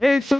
Eita.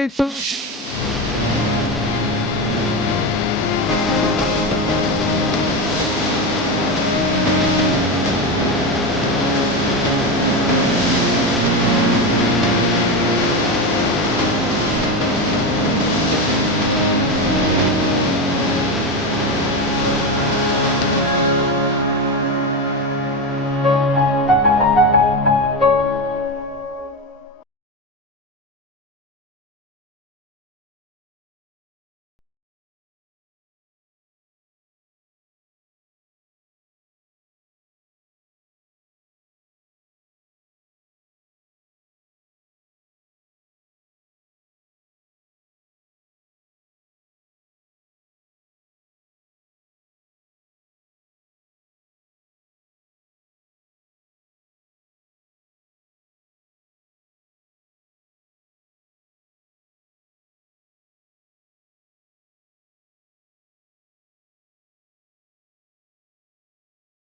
Eita.